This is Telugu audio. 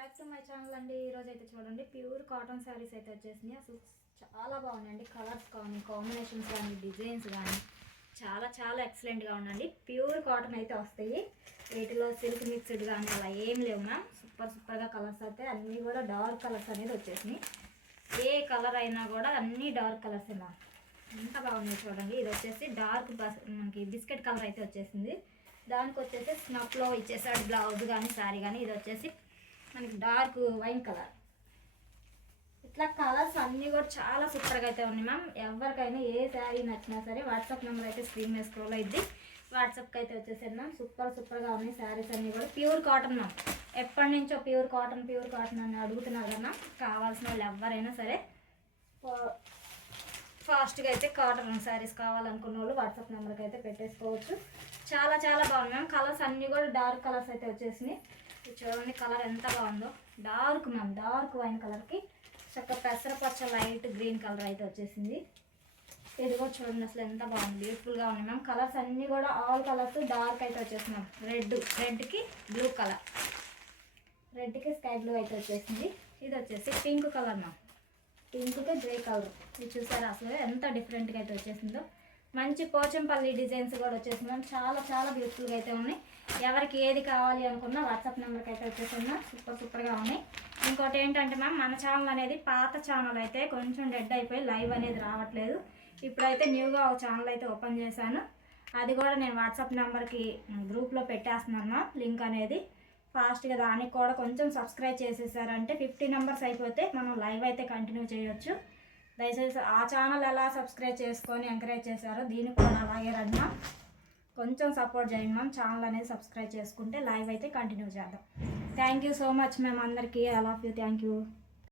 బ్యాక్ టు మై ఛానల్ అండి. ఈరోజు అయితే చూడండి ప్యూర్ కాటన్ శారీస్ అయితే వచ్చేసినాయి. అసలు చాలా బాగున్నాయండి. కలర్స్ కానీ కాంబినేషన్స్ కానీ డిజైన్స్ కానీ చాలా చాలా ఎక్సలెంట్గా ఉండండి. ప్యూర్ కాటన్ అయితే వస్తాయి. వీటిలో సిల్క్ మిక్స్డ్ కానీ అలా ఏం లేవు మ్యామ్. సూపర్గా కలర్స్ అయితే అన్నీ కూడా డార్క్ కలర్స్ అనేది వచ్చేసినాయి. ఏ కలర్ అయినా కూడా అన్నీ డార్క్ కలర్స్ మ్యామ్. ఎంత బాగున్నాయి చూడండి. ఇది వచ్చేసి డార్క్ మనకి బిస్కెట్ కలర్ అయితే వచ్చేసింది. దానికి వచ్చేసి స్నప్లో ఇచ్చేసాడు బ్లౌజ్ కానీ శారీ కానీ. ఇది వచ్చేసి మనకి డార్క్ వైన్ కలర్. ఇట్లా కలర్స్ అన్నీ కూడా చాలా సూపర్గా అయితే ఉన్నాయి మ్యామ్. ఎవరికైనా ఏ శారీ నచ్చినా సరే వాట్సాప్ నెంబర్ అయితే స్క్రీన్ మీద స్క్రోల్ అయింది. వాట్సాప్కి అయితే వచ్చేసాను మ్యామ్. సూపర్గా ఉన్నాయి శారీస్ అన్నీ కూడా ప్యూర్ కాటన్ మ్యామ్. ఎప్పటి నుంచో ప్యూర్ కాటన్ అని అడుగుతున్నారు కదా. కావాల్సిన వాళ్ళు ఎవరైనా సరే ఫాస్ట్గా అయితే కాటన్ శారీస్ కావాలనుకున్న వాళ్ళు వాట్సాప్ నెంబర్కి అయితే పెట్టేసుకోవచ్చు. చాలా బాగుంది మ్యామ్. కలర్స్ అన్నీ కూడా డార్క్ కలర్స్ అయితే వచ్చేసినాయి. చూడండి కలర్ ఎంత బాగుందో. డార్క్ మ్యామ్, డార్క్ వైన్ కలర్కి చక్కగా పెసరపచ్చ లైట్ గ్రీన్ కలర్ అయితే వచ్చేసింది. ఇది కూడా చూడండి అసలు ఎంత బాగుంది, బ్యూటిఫుల్గా ఉంది మ్యామ్. కలర్స్ అన్నీ కూడా ఆల్ కలర్స్ డార్క్ అయితే వచ్చేసినాం. రెడ్కి బ్లూ కలర్, రెడ్కి స్కై బ్లూ అయితే వచ్చేసింది. ఇది వచ్చేసి పింక్ కలర్ మ్యామ్. పింక్కి గ్రే కలర్. ఇది చూసారా అసలు ఎంత డిఫరెంట్గా అయితే వచ్చేసిందో. మంచి పోచంపల్లి డిజైన్స్ కూడా వచ్చేసింది. చాలా బ్యూటిఫుల్గా అయితే ఉన్నాయి. ఎవరికి ఏది కావాలి అనుకున్నా వాట్సాప్ నెంబర్కి అయితే వచ్చేసిందా. సూపర్గా ఉన్నాయి. ఇంకోటి ఏంటంటే మ్యామ్, మన ఛానల్ అనేది పాత ఛానల్ అయితే కొంచెం డెడ్ అయిపోయి లైవ్ అనేది రావట్లేదు. ఇప్పుడైతే న్యూగా ఒక ఛానల్ అయితే ఓపెన్ చేశాను. అది కూడా నేను వాట్సాప్ నెంబర్కి గ్రూప్లో పెట్టేస్తున్నాను లింక్ అనేది. ఫాస్ట్గా దానికి కూడా కొంచెం సబ్స్క్రైబ్ చేసేసారంటే 50 నెంబర్స్ అయిపోతే మనం లైవ్ అయితే కంటిన్యూ చేయొచ్చు. దయచేసి ఆ ఛానల్ ఎలా సబ్స్క్రైబ్ చేసుకొని ఎంకరేజ్ చేశారో దీన్ని కూడా అలాగే రండి. కొంచెం సపోర్ట్ చేయండి మ్యామ్. ఛానల్ అనేది సబ్స్క్రైబ్ చేసుకుంటే లైవ్ అయితే కంటిన్యూ చేద్దాం. Thank you so much ma'am అందరికీ. I love you. Thank you.